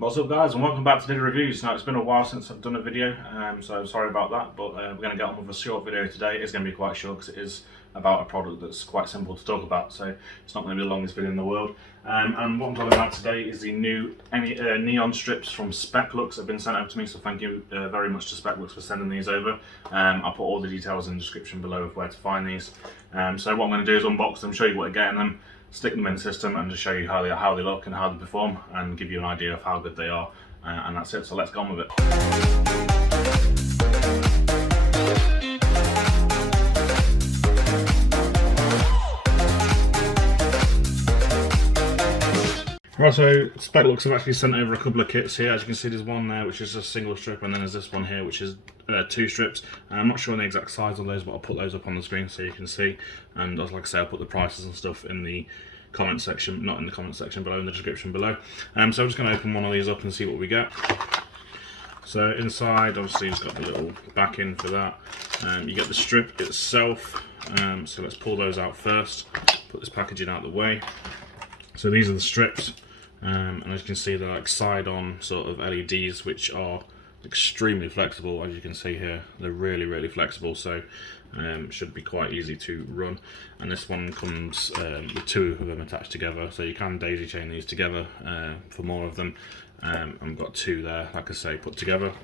What's up guys, and welcome back to Did Reviews. Now it's been a while since I've done a video, so sorry about that, but we're going to get on with a short video today. It's going to be quite short because it is about a product that's quite simple to talk about, so it's not going to be the longest video in the world. And what I'm talking about today is the new neon strips from Speclux that have been sent over to me, so thank you very much to Speclux for sending these over. I'll put all the details in the description below of where to find these. So what I'm going to do is unbox them, show you what to get in them, stick them in the system and just show you how they look and how they perform and give you an idea of how good they are, and that's it, so let's go on with it. Right, so Speclux have actually sent over a couple of kits here. As you can see, there's one there which is a single strip, and then there's this one here which is two strips. I'm not sure on the exact size of those, but I'll put those up on the screen so you can see. And as like I say, I'll put the prices and stuff in the comment section, not in the comment section below, in the description below. So I'm just going to open one of these up and see what we get. So inside, obviously, it's got the little backing for that. You get the strip itself. So let's pull those out first. Put this packaging out of the way. So these are the strips. And as you can see, they're like side-on sort of LEDs, which are extremely flexible. As you can see here, they're really flexible, so should be quite easy to run. And this one comes with two of them attached together, so you can daisy chain these together for more of them. I've got two there, like I say, put together.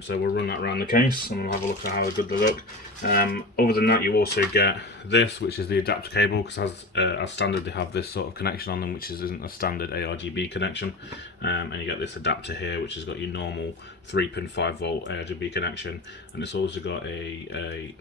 So we'll run that around the case and we'll have a look at how good they look. Other than that, you also get this, which is the adapter cable, because as standard they have this sort of connection on them, which isn't a standard RGB connection. And you get this adapter here, which has got your normal 3-pin 5-volt RGB connection, and it's also got a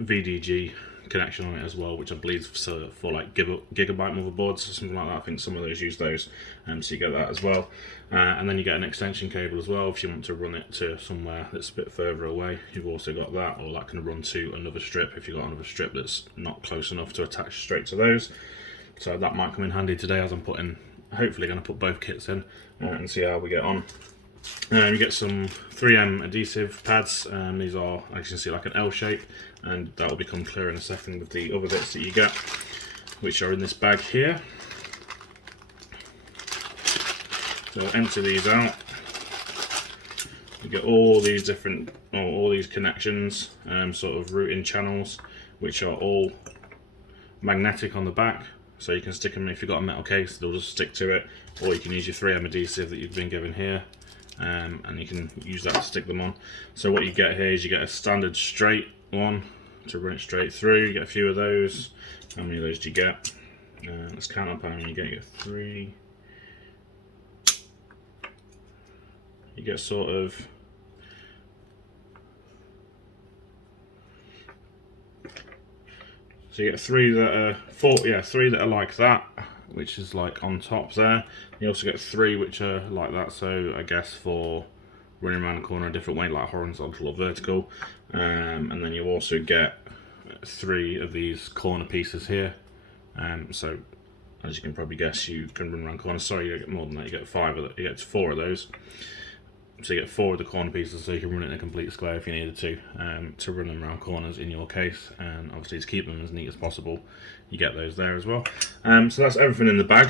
VDG connection on it as well, which I believe is for like gigabyte motherboards or something like that. I think some of those use those, so you get that as well. And then you get an extension cable as well if you want to run it to somewhere that's a bit further away. You've also got that, or that can run to another strip if you've got another strip that's not close enough to attach straight to those. So that might come in handy today, as I'm hopefully going to put both kits in and see how we get on. You get some 3M adhesive pads. These are, as you can see, like an L shape, and that will become clear in a second with the other bits that you get, which are in this bag here. So I'll empty these out. You get all these different, all these connections, sort of routing channels, which are all magnetic on the back. So you can stick them, if you've got a metal case, they'll just stick to it, or you can use your 3M adhesive that you've been given here. And you can use that to stick them on. So what you get here is you get a standard straight one to run it straight through. You get a few of those. How many of those do you get? Let's count up how many you get. You get 3. You get sort of so you get 3 that are 3 that are like that, which is like on top there. You also get 3 which are like that, so I guess for running around the corner a different way, like horizontal or vertical. And then you also get 3 of these corner pieces here. So as you can probably guess, you can run around corners. Sorry, you get more than that. You get 5 of you get 4 of those. So you get 4 of the corner pieces, so you can run it in a complete square if you needed to run them around corners in your case, and obviously to keep them as neat as possible, you get those there as well. So that's everything in the bag.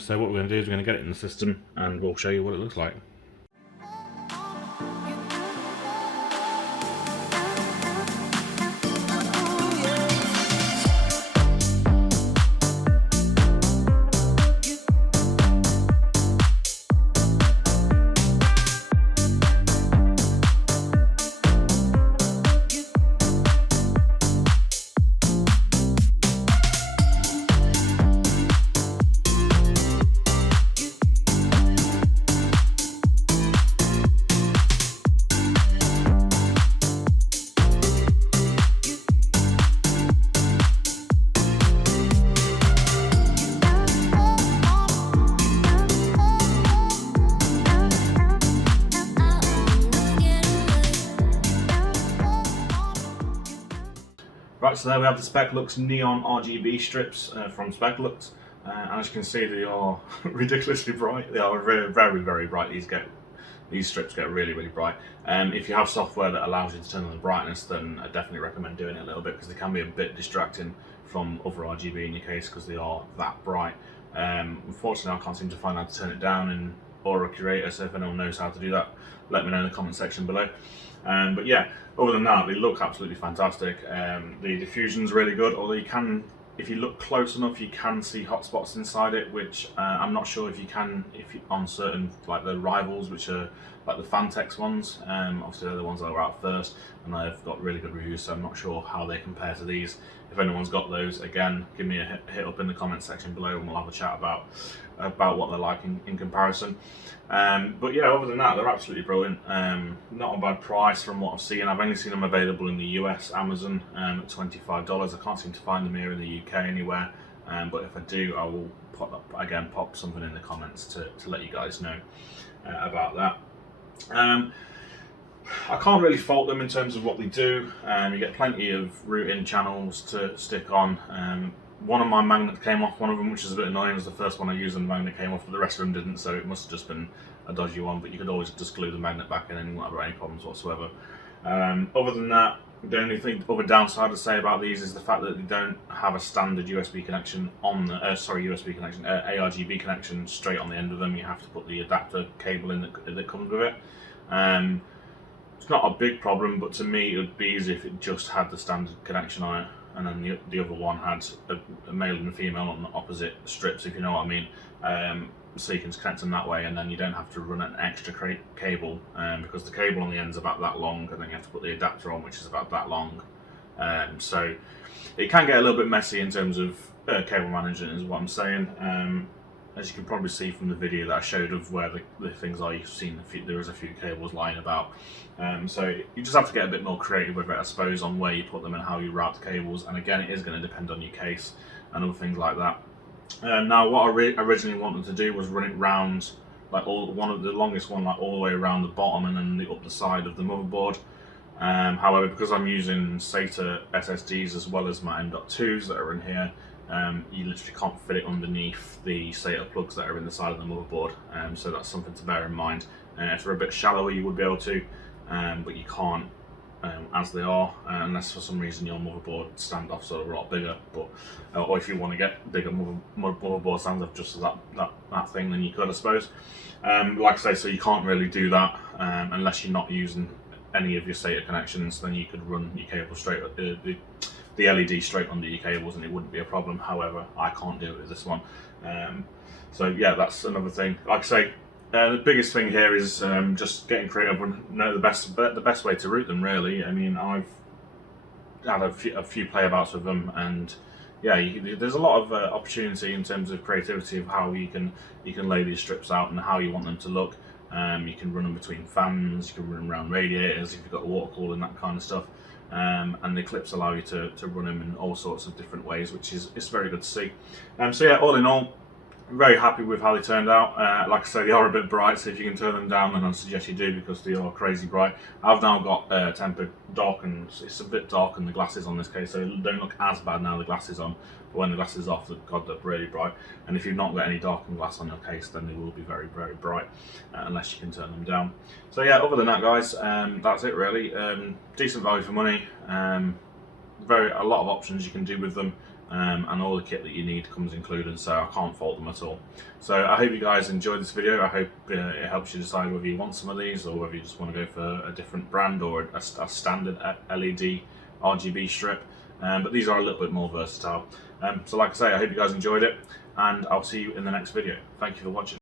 So what we're going to do is we're going to get it in the system and we'll show you what it looks like. Right, so there we have the Speclux neon RGB strips from Speclux. As you can see, they are ridiculously bright. They are very bright. These strips get really bright. If you have software that allows you to turn on the brightness, then I definitely recommend doing it a little bit, because they can be a bit distracting from other RGB in your case, because they are that bright. Unfortunately, I can't seem to find how to turn it down in Aura Curator, so if anyone knows how to do that, let me know in the comment section below. But yeah, other than that, they look absolutely fantastic. The diffusion's really good, although you can, if you look close enough, you can see hotspots inside it, which I'm not sure if you can, on certain, like the rivals, which are like the Fantex ones. Obviously they're the ones that were out first, and they've got really good reviews, so I'm not sure how they compare to these. If anyone's got those, again, give me a hit up in the comment section below, and we'll have a chat about what they're like in comparison. But yeah, other than that, they're absolutely brilliant. Not a bad price from what I've seen. I've only seen them available in the US, Amazon, at $25. I can't seem to find them here in the UK anywhere. But if I do, I will pop something in the comments to let you guys know about that. I can't really fault them in terms of what they do. You get plenty of routing channels to stick on. One of my magnets came off, one of them, which is a bit annoying. It was the first one I used and the magnet came off, but the rest of them didn't, so it must have just been a dodgy one, but you could always just glue the magnet back in and you won't have any problems whatsoever. Other than that, the only other downside to say about these is the fact that they don't have a standard USB connection on the, ARGB connection straight on the end of them. You have to put the adapter cable in that comes with it. It's not a big problem, but to me it would be easy if it just had the standard connection on it, and then the other one had a male and a female on the opposite strips, if you know what I mean. So you can connect them that way, and then you don't have to run an extra cable, because the cable on the end is about that long, and then you have to put the adapter on, which is about that long. So it can get a little bit messy in terms of cable management, is what I'm saying. As you can probably see from the video that I showed of where the things are, you've seen there is a few cables lying about. So you just have to get a bit more creative with it, I suppose, on where you put them and how you route the cables. And again, it is going to depend on your case and other things like that. Now, what I originally wanted to do was run it round, like the longest one, like all the way around the bottom and then up the side of the motherboard. However, because I'm using SATA SSDs as well as my M.2s that are in here, you literally can't fit it underneath the SATA plugs that are in the side of the motherboard. So that's something to bear in mind. If they're a bit shallower, you would be able to, but you can't as they are, unless for some reason your motherboard standoffs are a lot bigger. But or if you want to get bigger motherboard standoff just as that thing, then you could, I suppose. Like I say, so you can't really do that unless you're not using any of your SATA connections. Then you could run your cable straight the LED straight under your cables, and it wouldn't be a problem. However, I can't do it with this one. So yeah, that's another thing. Like I say, the biggest thing here is just getting creative and know the best way to route them, really. I mean, I've had a few playabouts with them, and yeah, there's a lot of opportunity in terms of creativity of how you can lay these strips out and how you want them to look. You can run them between fans, you can run them around radiators if you've got a water cooler and that kind of stuff. And the clips allow you to run them in all sorts of different ways, which is very good to see. So yeah, all in all, I'm very happy with how they turned out. Like I say, they are a bit bright, so if you can turn them down, then I suggest you do, because they are crazy bright. I've now got tempered darkened. It's a bit dark in the glasses on this case, so they don't look as bad now the glasses on. But when the glasses off, God, they're really bright. And if you've not got any darkened glass on your case, then they will be very, very bright, unless you can turn them down. So yeah, other than that, guys, that's it really. Decent value for money. A lot of options you can do with them. And all the kit that you need comes included, so I can't fault them at all. So I hope you guys enjoyed this video. I hope it helps you decide whether you want some of these or whether you just want to go for a different brand or a standard LED RGB strip. But these are a little bit more versatile. So like I say, I hope you guys enjoyed it, and I'll see you in the next video. Thank you for watching.